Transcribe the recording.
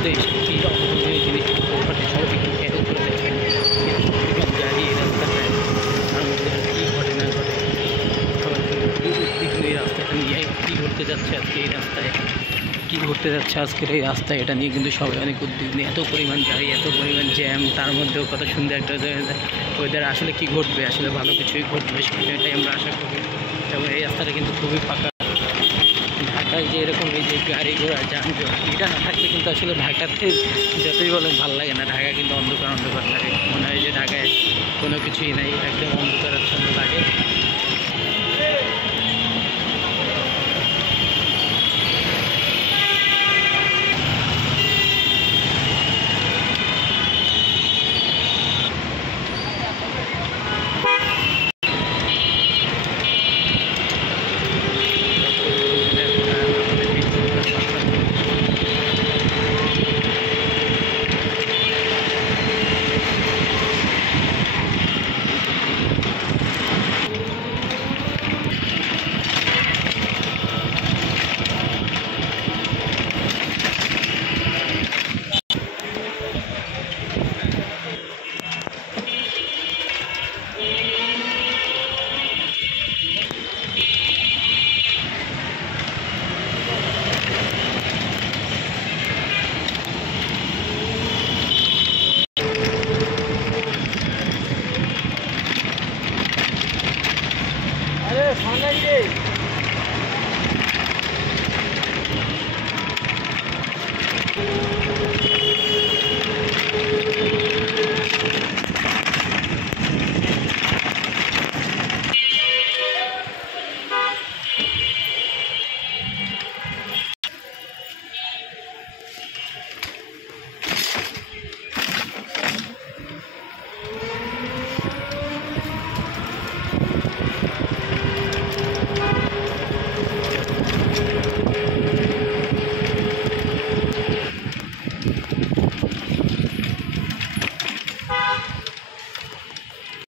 মধ্যে এসে কী অপূরণীয় জিনিস ঘটে সবই কিন্তু ক্যারি করে দেখছেন গাড়ি এই রাস্তাটায় তার মধ্যে কী ঘটে না ঘটে সবাই কিন্তু খুবই উদ্বিগ্ন এই রাস্তাটা নিয়ে কী ঘটতে যাচ্ছে আজকে এই রাস্তায় কী ঘটতে যাচ্ছে আজকের এই রাস্তায় এটা নিয়ে কিন্তু সবাই অনেক উদ্বিগ্ন এত পরিমাণ গাড়ি এত পরিমাণ জ্যাম তার মধ্যেও কত সুন্দর একটা ওয়েদার আসলে কী ঘটবে আসলে ভালো কিছুই ঘটবে সেটাই আমরা আশা করি এবং এই রাস্তাটা কিন্তু খুবই ফাঁকা ঢাকায় যে এরকম এই যে গাড়ি ঘোড়া যানজট এটা না থাকলে কিন্তু আসলে ঢাকাতে যতই বলেন ভালো লাগে না ঢাকা কিন্তু অন্ধকার অন্ধকার লাগে মনে হয় যে ঢাকায় কোনো কিছুই নাই একদম অন্ধকারাচ্ছন্ন লাগে